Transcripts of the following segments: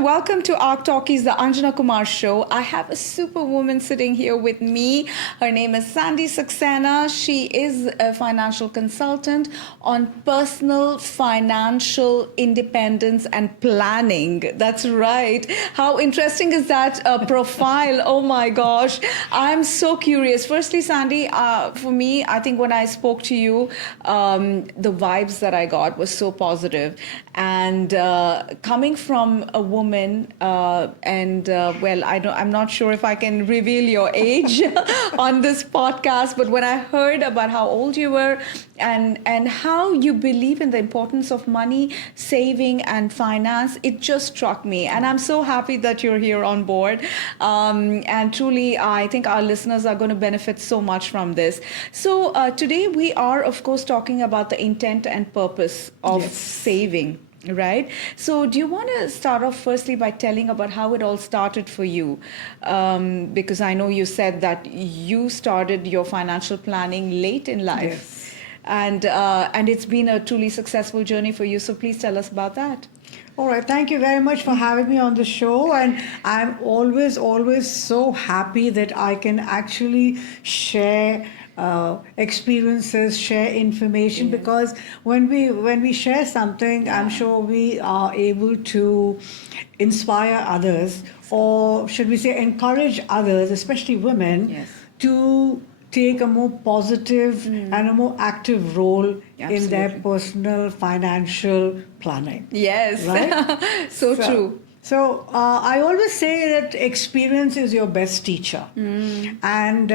everyone. Welcome to our Talkies, the Anjana Kumar show. I have a superwoman sitting here with me. Her name is Sandi Saksena. She is a financial consultant on personal financial independence and planning. That's right. How interesting is that profile? Oh my gosh. I'm so curious. Firstly, Sandi, for me, I think when I spoke to you, the vibes that I got was so positive. And coming from a woman, I'm not sure if I can reveal your age on this podcast, but when I heard about how old you were and how you believe in the importance of money, saving, and finance, it just struck me. And I'm so happy that you're here on board. And truly, I think our listeners are going to benefit so much from this. So today we are, of course, talking about the intent and purpose of saving. Right. So do you want to start off firstly by telling about how it all started for you? Because I know you said that you started your financial planning late in life. Yes. And it's been a truly successful journey for you. So please tell us about that. All right. Thank you very much for having me on the show. And I'm always so happy that I can actually share experiences, share information, because when we share something, I'm sure we are able to inspire others, or should we say encourage others, especially women, to take a more positive and a more active role in their personal financial planning. Yes. Right? So true. So I always say that experience is your best teacher. And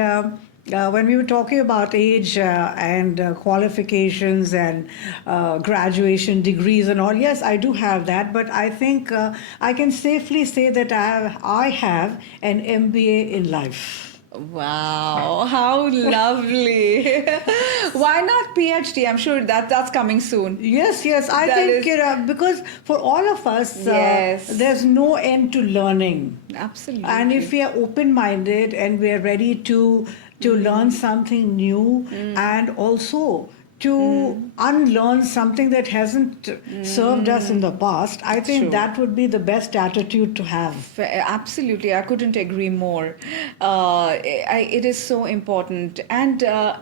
when we were talking about age and qualifications and graduation degrees and all, yes, I do have that. But I think I can safely say that I have an MBA in life. Wow, how lovely. Why not PhD? I'm sure that's coming soon. Yes. I think because for all of us, there's no end to learning. Absolutely. And if we are open-minded and we are ready to learn something new and also to unlearn something that hasn't served us in the past, I think that would be the best attitude to have. Absolutely. I couldn't agree more. It is so important. And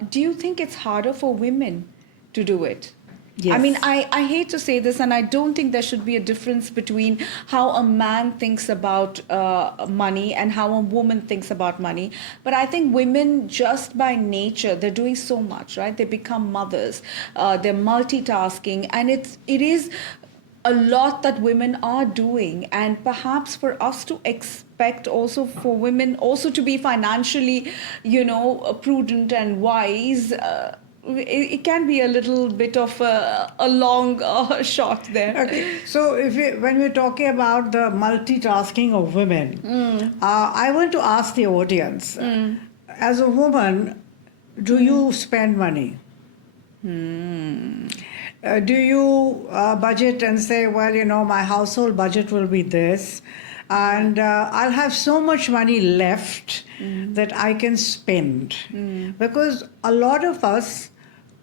do you think it's harder for women to do it? Yes. I mean, I hate to say this, and I don't think there should be a difference between how a man thinks about money and how a woman thinks about money. But I think women, just by nature, they're doing so much, right? They become mothers. They're multitasking, and it is a lot that women are doing. And perhaps for us to expect also for women also to be financially, prudent and wise, it can be a little bit of a long shot there. Okay. So when we're talking about the multitasking of women, I want to ask the audience, as a woman, do you spend money? Do you budget and say, well, my household budget will be this, and I'll have so much money left that I can spend? Because a lot of us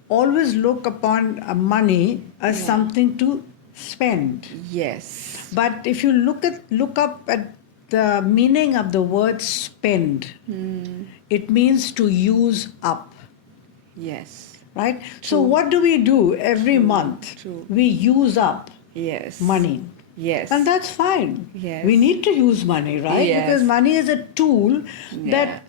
always look upon money as something to spend. Yes. But if you look up at the meaning of the word spend, it means to use up. Yes. Right? True. So what do we do every month? True. We use up money. Yes. And that's fine. Yes. We need to use money, right? Yes. Because money is a tool that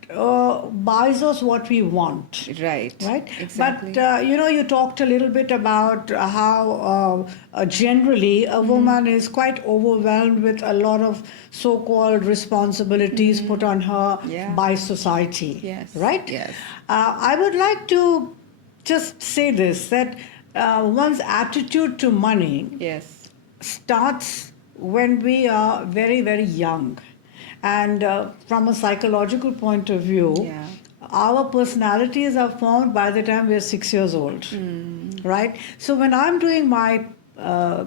buys us what we want. Right. Exactly. But, you talked a little bit about how generally a woman is quite overwhelmed with a lot of so-called responsibilities put on her by society. Yes. Right? Yes. I would like to just say this, that one's attitude to money starts when we are very, very young. And from a psychological point of view, our personalities are formed by the time we're 6 years old, right? So when I'm doing my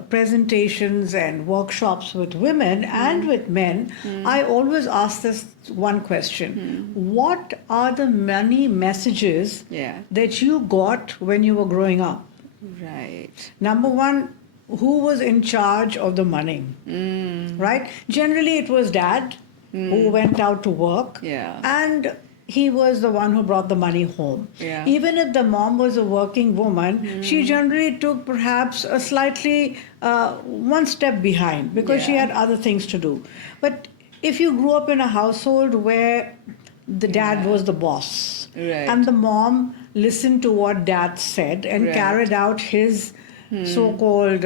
presentations and workshops with women and with men, I always ask this one question. What are the money messages that you got when you were growing up? Right. Number one, who was in charge of the money, right? Generally, it was dad who went out to work, and he was the one who brought the money home. Even if the mom was a working woman, she generally took perhaps a slightly one step behind because she had other things to do. But if you grew up in a household where the dad was the boss, and the mom listened to what dad said and carried out his so-called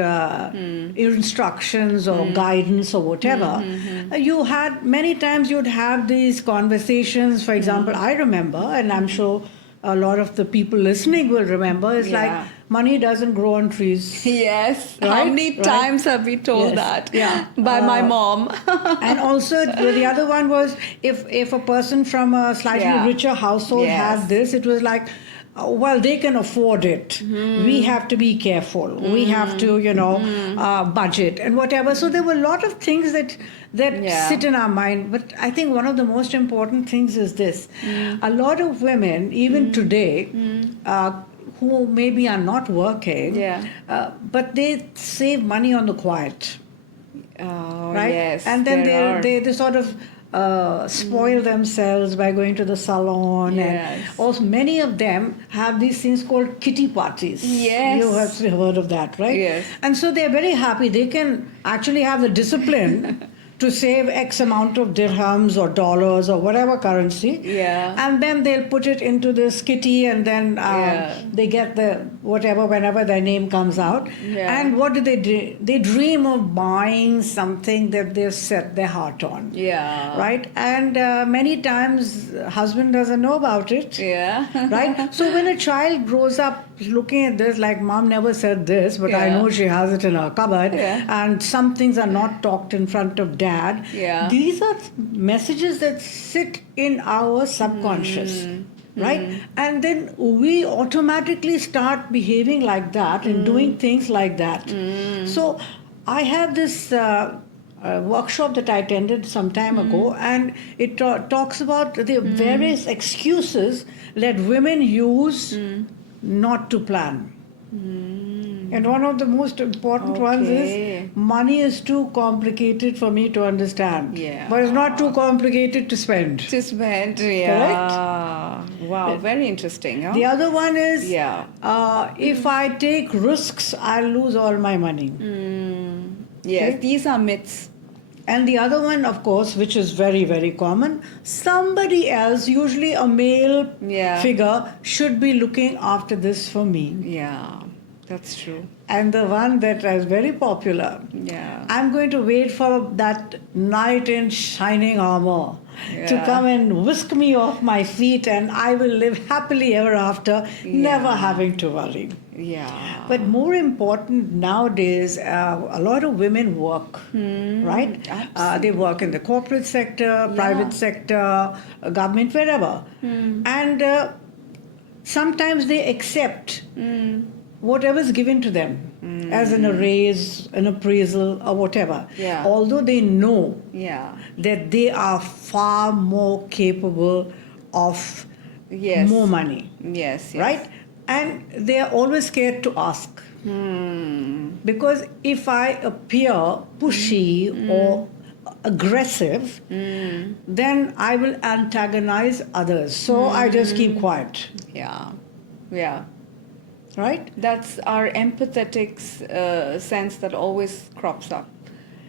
instructions or guidance or whatever, you had many times you'd have these conversations. For example, I remember, and I'm sure a lot of the people listening will remember, it's like money doesn't grow on trees. Yes. Right? How many times have we told that by my mom? And also the other one was if a person from a slightly richer household had this, it was like, well, they can afford it. We have to be careful. We have to, budget and whatever. So there were a lot of things that sit in our mind. But I think one of the most important things is this. A lot of women, even today, who maybe are not working, but they save money on the quiet. Right? Yes. And then they sort of spoil themselves by going to the salon, and also many of them have these things called kitty parties. You have heard of that, right? And so they're very happy. They can actually have the discipline to save X amount of dirhams or dollars or whatever currency, and then they'll put it into this kitty, and then they get the whatever whenever their name comes out. And what do? They dream of buying something that they've set their heart on. Right? And many times husband doesn't know about it. Right? So when a child grows up looking at this, like mom never said this, but I know she has it in her cupboard, and some things are not talked in front of dad. These are messages that sit in our subconscious. Right? And then we automatically start behaving like that and doing things like that. So I have this workshop that I attended some time ago, and it talks about the various excuses that women use not to plan. And one of the most important ones is money is too complicated for me to understand. But it's not too complicated to spend. Correct? Wow, very interesting. Huh? The other one is if I take risks, I'll lose all my money. Yes, these are myths. And the other one, of course, which is very, very common, somebody else, usually a male figure, should be looking after this for me. That's true. And the one that is very popular, I'm going to wait for that knight in shining armor to come and whisk me off my feet, and I will live happily ever after, never having to worry. But more important nowadays, a lot of women work, right? They work in the corporate sector, private sector, government, wherever. And sometimes they accept whatever's given to them as an raise, an appraisal, or whatever. Although they know that they are far more capable of more money. Right? And they are always scared to ask. Because if I appear pushy or aggressive, then I will antagonize others. So I just keep quiet. Right? That's our empathetics sense that always crops up.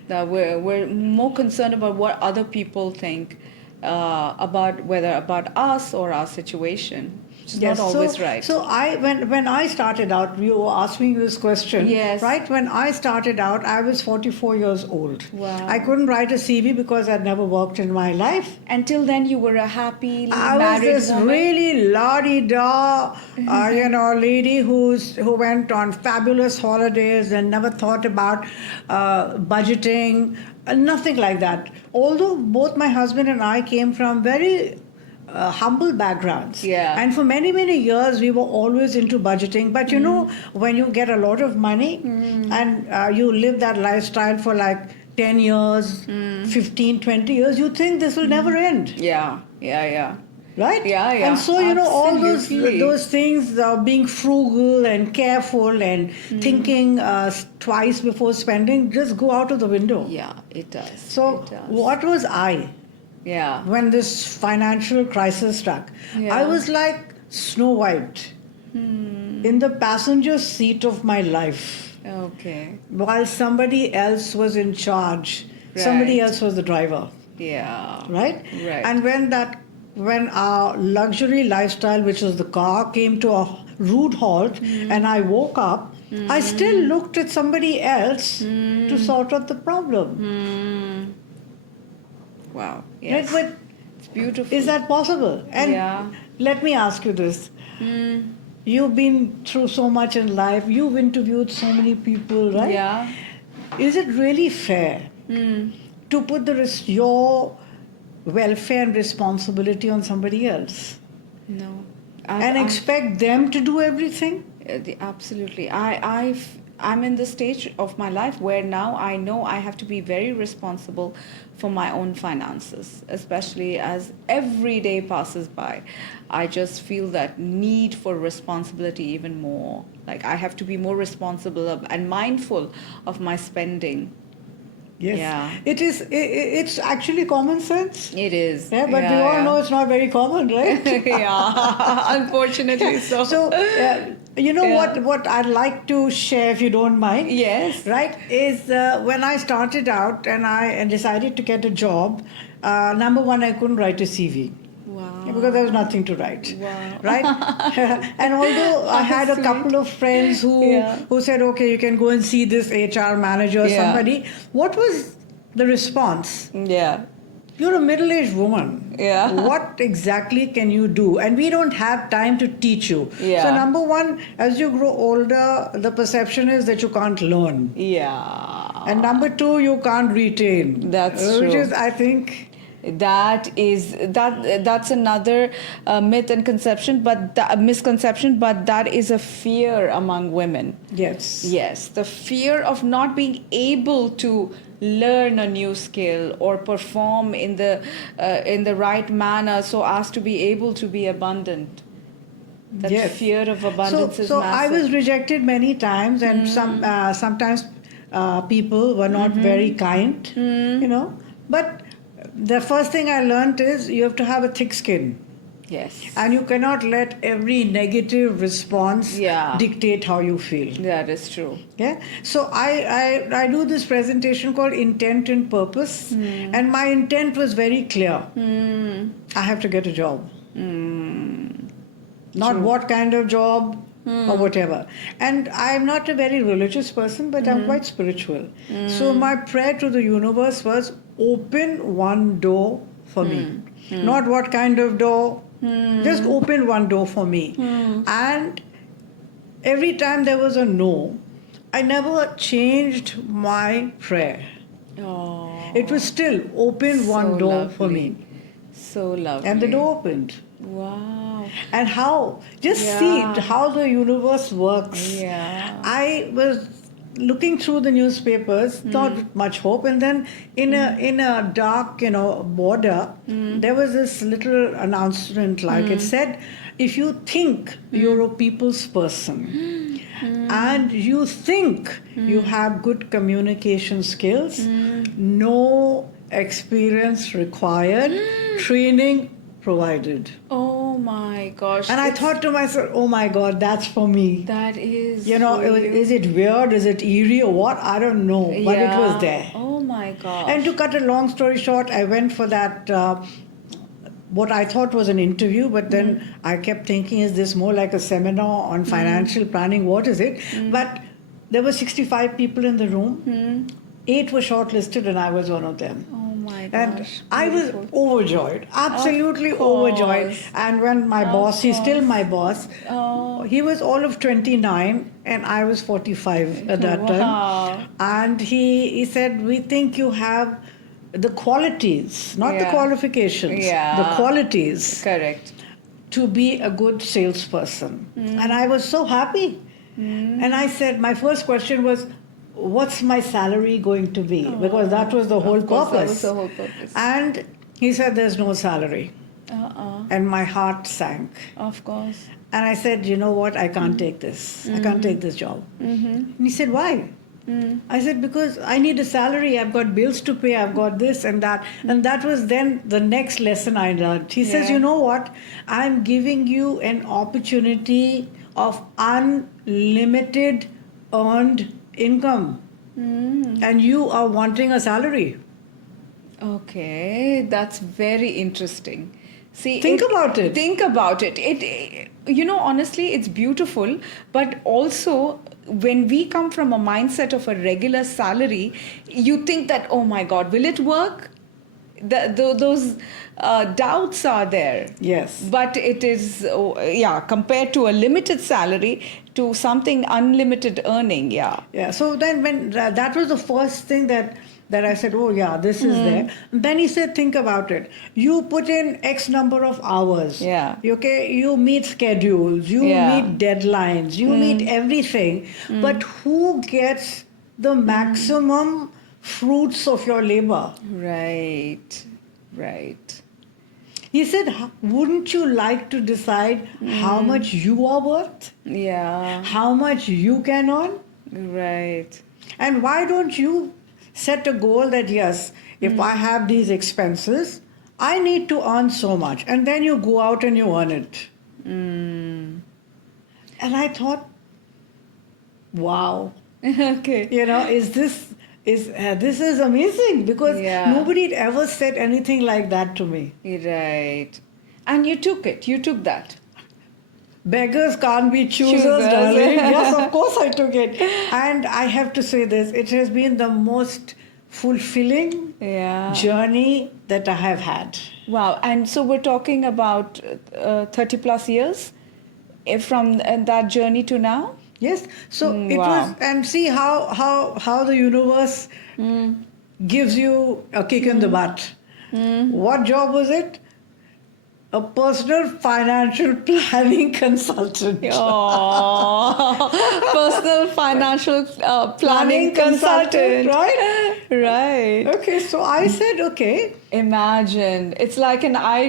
That we're more concerned about what other people think about us or our situation. Which is not always right. So when I started out, you were asking this question, right? When I started out, I was 44 years old. Wow. I couldn't write a CV because I'd never worked in my life. Until then, you were a happy married woman. I was this really la-di-da, lady who went on fabulous holidays and never thought about budgeting, nothing like that. Although both my husband and I came from very humble backgrounds. And for many, many years, we were always into budgeting. But when you get a lot of money and you live that lifestyle for like 10 years, 15, 20 years, you think this will never end. right? Yeah, yeah. And so, all Absolutely. those things, being frugal and careful and thinking twice before spending, just go out of the window. Yeah, it does. So, It does. what was I Yeah. when this financial crisis struck? Yeah. I was like Snow White in the passenger seat of my life, Okay. while somebody else was in charge. Somebody Right. else was the driver. Yeah. Right? Right. And when our luxury lifestyle, which was the car, came to a rude halt and I woke up, I still looked at somebody else to sort out the problem. Wow. Right? Yes. But It's beautiful. is that possible? And Yeah. let me ask you this. You've been through so much in life, you've interviewed so many people, right? Yeah. Is it really fair to put your welfare and responsibility on somebody else No. and expect them to do everything? Absolutely. I'm in the stage of my life where now I know I have to be very responsible for my own finances, especially as every day passes by. I just feel that need for responsibility even more. Like I have to be more responsible and mindful of my spending. Yes. Yeah. It's actually common sense. It is. Yeah, but we all know it's not very common, right? Yeah, unfortunately so. So, what I'd like to share, if you don't mind. Yes. Right, is when I started out and I decided to get a job, number one, I couldn't write a CV. Wow. Because there was nothing to write. Wow. Right? And although I had a couple of friends who said, okay, you can go and see this HR manager or somebody, what was the response? Yeah. You're a middle-aged woman. Yeah. What exactly can you do? And we don't have time to teach you. Yeah. So number one, as you grow older, the perception is that you can't learn. Yeah. And number two, you can't retain. That's which true. is, I think, that's another myth and misconception, but that is a fear among women. Yes, the fear of not being able to learn a new skill or perform in the right manner so as to be able to be abundant. That fear of abundance is so massive. I was rejected many times, and sometimes people were not very kind, but the first thing I learned is you have to have a thick skin. Yes. And you cannot let every negative response dictate how you feel. That is true. Yeah. So I do this presentation called Intent and Purpose, and my intent was very clear. I have to get a job. Not True. what kind of job or whatever. And I'm not a very religious person, but I'm quite spiritual. So my prayer to the universe was, open one door for me. Not what kind of door, just open one door for me. And every time there was a no, I never changed my prayer. Oh. It was still open one door for me. So lovely. And the door opened. Wow. And see how the universe works. Yeah. I was looking through the newspapers, not much hope, and then in a dark, border, there was this little announcement, like it said, if you think you're a people's person and you think you have good communication skills, no experience required, training provided. Oh my gosh. And I thought to myself, oh my God, that's for me. That is. Is it weird? Is it eerie or what? I don't know. But it was there. Oh my gosh. And to cut a long story short, I went for that, what I thought was an interview, but then I kept thinking, is this more like a seminar on financial planning? What is it? But there were 65 people in the room. 8 were shortlisted and I was one of them. Oh my gosh. And I was overjoyed, absolutely overjoyed. And when my boss, he's still my boss, he was all of 29 and I was 45 at that time. And he said, we think you have the qualities, not the qualifications, the qualities. Correct. To be a good salesperson. And I was so happy. And I said, my first question was, what's my salary going to be? Because that was the whole purpose. That was the whole purpose. And he said, there's no salary. And my heart sank. Of course. And I said, you know what, I can't take this. I can't take this job. And he said, why? I said, because I need a salary, I've got bills to pay, I've got this and that. And that was then the next lesson I learned. He says, you know what, I'm giving you an opportunity of unlimited earned income. And you are wanting a salary. Okay, that's very interesting. See, Think about it. Think about it. Honestly, it's beautiful, but also when we come from a mindset of a regular salary, you think that, oh my God, will it work? Those doubts are there. Yes. But it is, compared to a limited salary to something unlimited earning, Yeah. So then when that was the first thing that I said, oh yeah, this is there. And then he said, think about it. You put in X number of hours. Yeah. Okay. You meet schedules. You meet deadlines. You meet everything. But who gets the maximum fruits of your labor? Right. He said, wouldn't you like to decide how much you are worth? Yeah. How much you can earn? Right. And why don't you set a goal that, yes, if I have these expenses, I need to earn so much. And then you go out and you earn it. And I thought, wow. Okay. This is amazing, because nobody had ever said anything like that to me. Right. And you took it. You took that. Beggars can't be choosers, darling. Yes, of course I took it. And I have to say this, it has been the most fulfilling journey that I have had. Wow. And so we're talking about 30 plus years from that journey to now? Yes. So it was, and see how the universe gives you a kick in the butt. What job was it? A personal financial planning consultant. Oh, personal financial planning consultant. Right? Right. Okay, so I said, okay. Imagine. It's like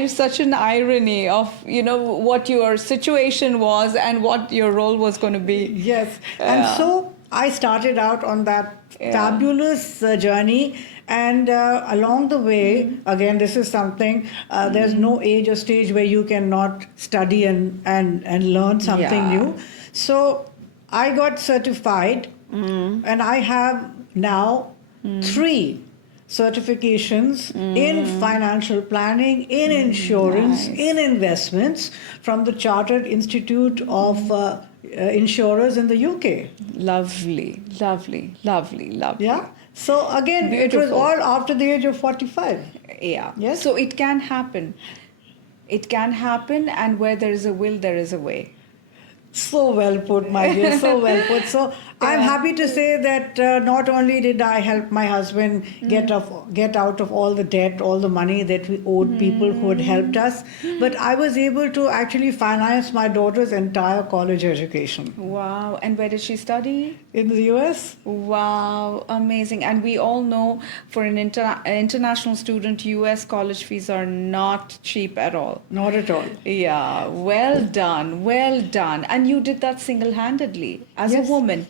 such an irony of, what your situation was and what your role was going to be. Yes. And so I started out on that fabulous journey. And along the way, again, this is something, there's no age or stage where you cannot study and learn something new. So I got certified, and I have now 3 certifications in financial planning, in insurance, in investments from the Chartered Institute of Insurers in the UK. Lovely. Yeah. So again, Beautiful. It was all after the age of 45. Yeah. Yes. So it can happen. It can happen, and where there is a will, there is a way. So well put, my dear, so well put. So I'm happy to say that not only did I help my husband get out of all the debt, all the money that we owed people who had helped us, but I was able to actually finance my daughter's entire college education. Wow. And where did she study? In the US. Wow, amazing. And we all know for an international student, US college fees are not cheap at all. Not at all. Yeah, well done. And you did that single-handedly as a woman.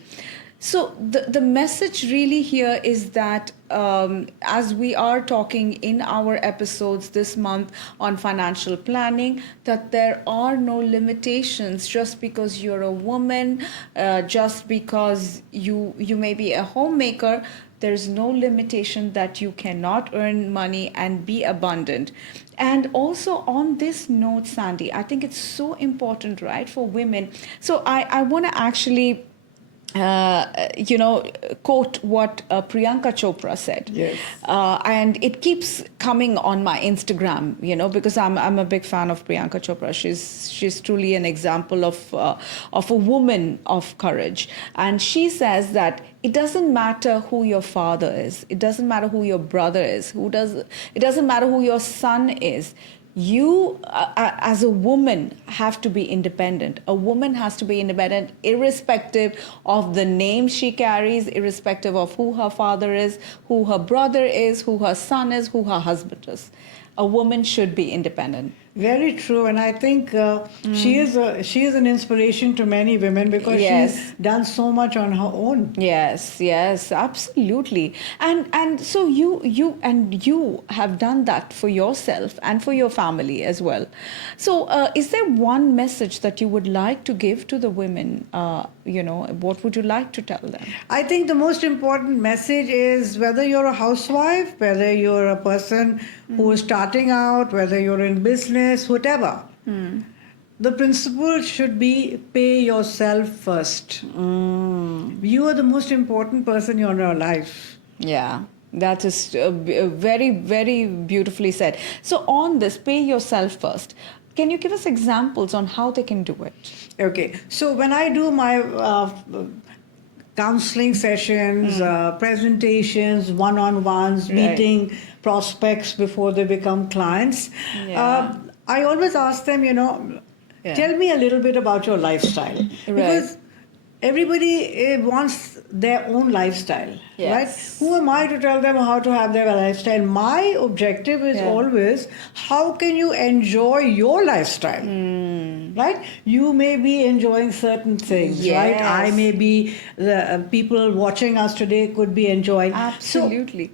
So the message really here is that as we are talking in our episodes this month on financial planning, that there are no limitations just because you're a woman, just because you may be a homemaker. There's no limitation that you cannot earn money and be abundant. And also on this note, Sandi, I think it's so important, right, for women. So I want to actually quote what Priyanka Chopra said. Yes. And it keeps coming on my Instagram, because I'm a big fan of Priyanka Chopra. She's truly an example of a woman of courage. And she says that it doesn't matter who your father is. It doesn't matter who your brother is. It doesn't matter who your son is. You, as a woman, have to be independent. A woman has to be independent irrespective of the name she carries, irrespective of who her father is, who her brother is, who her son is, who her husband is. A woman should be independent. Very true, and I think she is an inspiration to many women because Yes. she's done so much on her own. Yes, absolutely. And so you have done that for yourself and for your family as well. So is there one message that you would like to give to the women? What would you like to tell them? I think the most important message is whether you're a housewife, whether you're a person who is starting out, whether you're in business, whatever. The principle should be pay yourself first. You are the most important person in your life. Yeah, that is very, very beautifully said. So, on this, pay yourself first. Can you give us examples on how they can do it? Okay, so when I do my counseling sessions, presentations, one-on-ones, meeting prospects before they become clients, I always ask them, tell me a little bit about your lifestyle. Because everybody wants their own lifestyle, right? Who am I to tell them how to have their lifestyle? My objective is always, how can you enjoy your lifestyle? Right? You may be enjoying certain things, right? I may be, the people watching us today could be enjoying. Absolutely. So,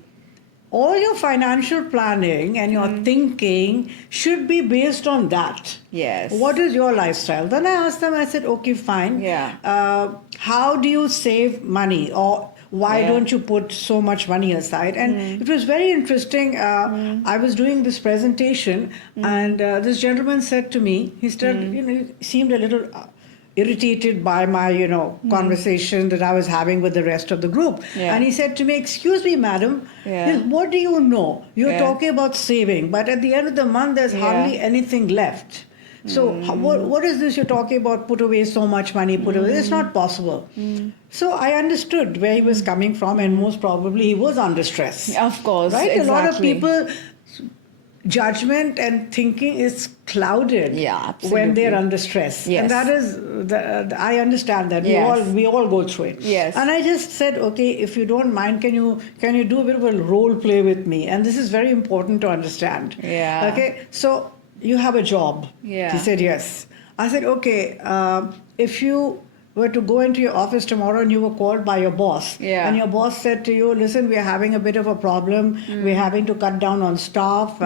all your financial planning and your thinking should be based on that. Yes. What is your lifestyle? Then I asked them, I said, okay, fine. How do you save money? Or why don't you put so much money aside? And it was very interesting. I was doing this presentation and this gentleman said to me, he started, he seemed a little irritated by my, conversation that I was having with the rest of the group. And he said to me, excuse me, madam, what do you know? You're talking about saving, but at the end of the month, there's hardly anything left. So what is this you're talking about? Put away so much money, put away. It's not possible. So I understood where he was coming from, and most probably he was under stress. Of course, right? exactly. A lot of people, judgment and thinking is clouded when they're under stress. And that is, I understand that. We all go through it. And I just said, okay, if you don't mind, can you do a bit of a role play with me? And this is very important to understand. Okay, so you have a job. He said, yes. I said, okay, if you were to go into your office tomorrow and you were called by your boss and your boss said to you, listen, we're having a bit of a problem, we're having to cut down on staff,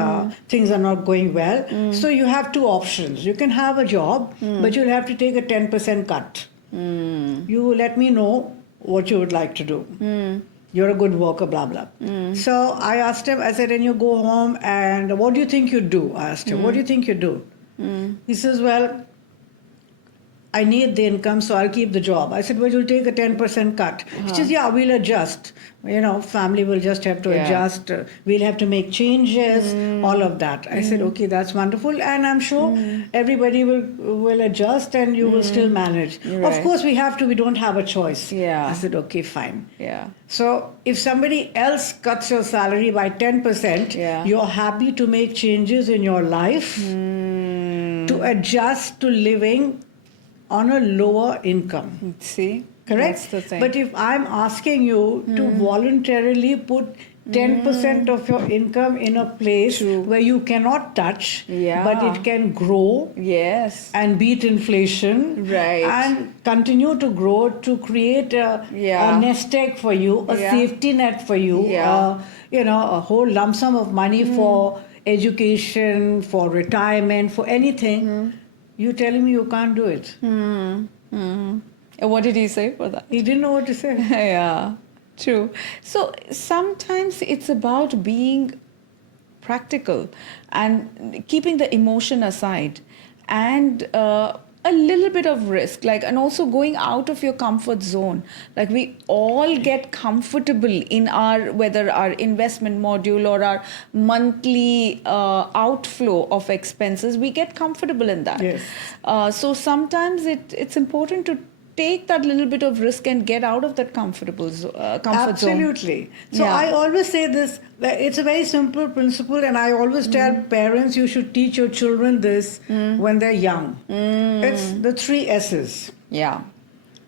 things are not going well, so you have two options. You can have a job, but you'll have to take a 10% cut. You let me know what you would like to do. You're a good worker, blah, blah. So I asked him, I said, and you go home and what do you think you'd do? I asked him, what do you think you'd do? He says, well, I need the income, so I'll keep the job. I said, well, you'll take a 10% cut. He says, yeah, we'll adjust. Family will just have to adjust. We'll have to make changes, all of that. I said, okay, that's wonderful. And I'm sure everybody will adjust and you will still manage. Of course, we don't have a choice. I said, okay, fine. So if somebody else cuts your salary by 10%, you're happy to make changes in your life to adjust to living on a lower income. See? Correct? That's the thing. But if I'm asking you to voluntarily put 10% of your income in a place where you cannot touch, but it can grow and beat inflation and continue to grow to create a nest egg for you, a safety net for you, a whole lump sum of money for education, for retirement, for anything. You're telling me you can't do it. And what did he say for that? He didn't know what to say. Yeah, true. So sometimes it's about being practical and keeping the emotion aside and a little bit of risk, and also going out of your comfort zone. We all get comfortable in whether our investment module or our monthly outflow of expenses, we get comfortable in that. So sometimes it's important to take that little bit of risk and get out of that comfort zone. Absolutely. So I always say this, it's a very simple principle, and I always tell parents you should teach your children this when they're young. It's the 3 S's.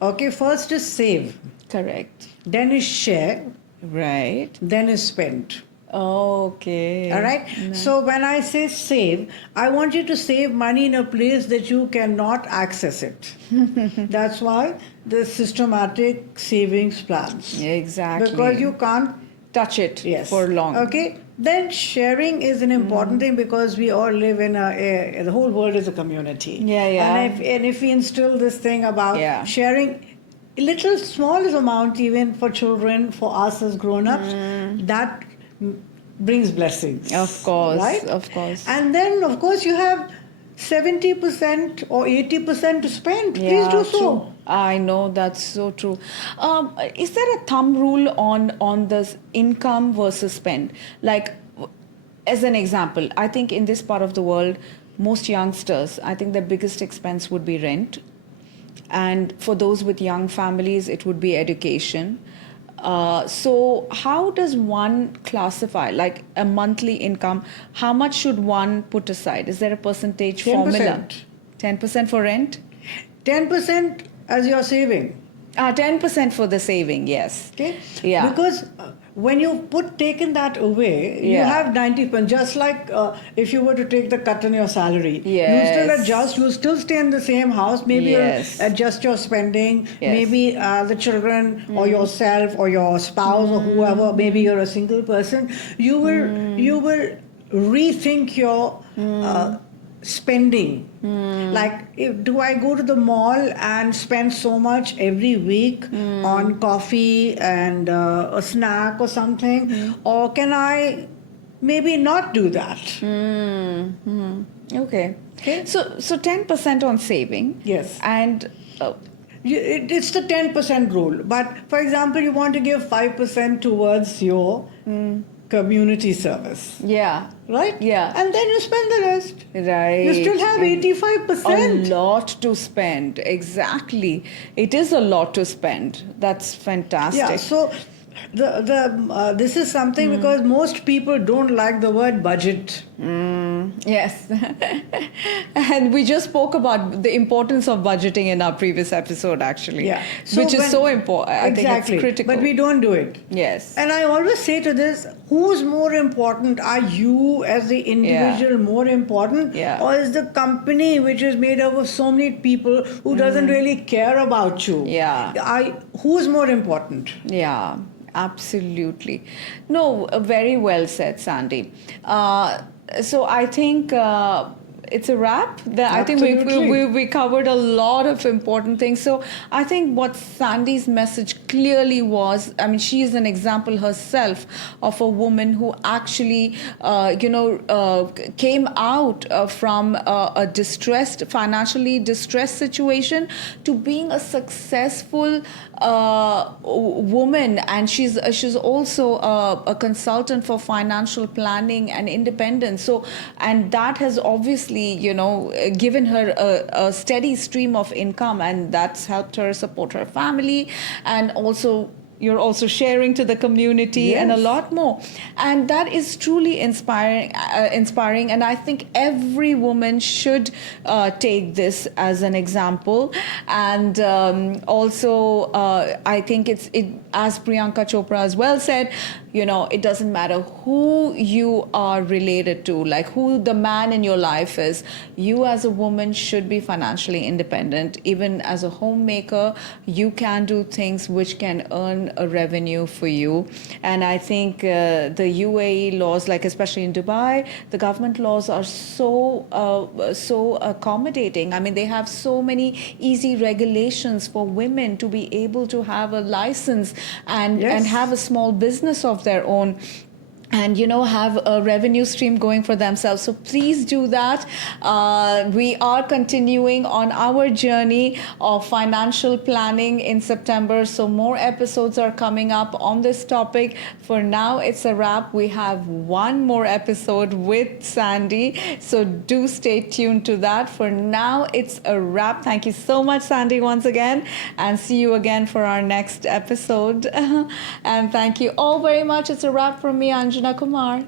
Okay, first is save. Correct. Then is share. Right. Then is spend. Okay. All right. So when I say save, I want you to save money in a place that you cannot access it. That's why the systematic savings plans. Exactly. Because you can't touch it yes. for long. Okay. Then sharing is an important thing because we all live in the whole world is a community. Yeah. And if we instill this thing about sharing a little small amount even for children, for us as grown-ups, that brings blessings. Of course. Right? Of course. And then, of course, you have 70% or 80% to spend. Please do so. True. I know, that's so true. Is there a thumb rule on this income versus spend? Like, as an example, I think in this part of the world, most youngsters, I think the biggest expense would be rent. And for those with young families, it would be education. So how does one classify, like a monthly income, how much should one put aside? Is there a percentage 10%. formula? 10% for rent? 10% as you're saving. 10% for the saving, yes. Okay? Yeah. Because when you taken that away, you have 90%. Just like if you were to take the cut in your salary, you still adjust, you still stay in the same house, maybe you'll adjust your spending, maybe the children or yourself or your spouse or whoever, maybe you're a single person, you will rethink your spending. Like, do I go to the mall and spend so much every week on coffee and a snack or something, or can I maybe not do that? Okay. So 10% on saving. Yes. And it's the 10% rule. But for example, you want to give 5% towards your community service. Yeah. Right? Yeah. And then you spend the rest. Right. You still have 85%. A lot to spend. Exactly. It is a lot to spend. That's fantastic. Yeah. So this is something because most people don't like the word budget. Yes. And we just spoke about the importance of budgeting in our previous episode, actually. Yeah. Which is so important. I think it's critical. But we don't do it. Yes. And I always say to this, who's more important? Are you as the individual more important? Or is the company which is made up of so many people who doesn't really care about you? Who's more important? Yeah. Absolutely. No, very well said, Sandy. So I think it's a wrap. I think we covered a lot of important things. So I think what Sandy's message clearly was, I mean, she is an example herself of a woman who actually, came out from a financially distressed situation to being a successful woman, and she's also a consultant for financial planning and independence. So, and that has obviously given her a steady stream of income, and that's helped her support her family, and also you're also sharing to the community and a lot more. And that is truly inspiring. And I think every woman should take this as an example. And also, I think it, as Priyanka Chopra as well said, it doesn't matter who you are related to, like who the man in your life is. You as a woman should be financially independent. Even as a homemaker, you can do things which can earn a revenue for you. And I think the UAE laws, like especially in Dubai, the government laws are so accommodating. I mean, they have so many easy regulations for women to be able to have a license and have a small business of their own, and have a revenue stream going for themselves. So please do that. We are continuing on our journey of financial planning in September, so more episodes are coming up on this topic. For now, it's a wrap. We have one more episode with Sandy, so do stay tuned to that. For now, it's a wrap. Thank you so much, Sandy, once again, and see you again for our next episode. And thank you all very much. It's a wrap from me, Anjana Kumar.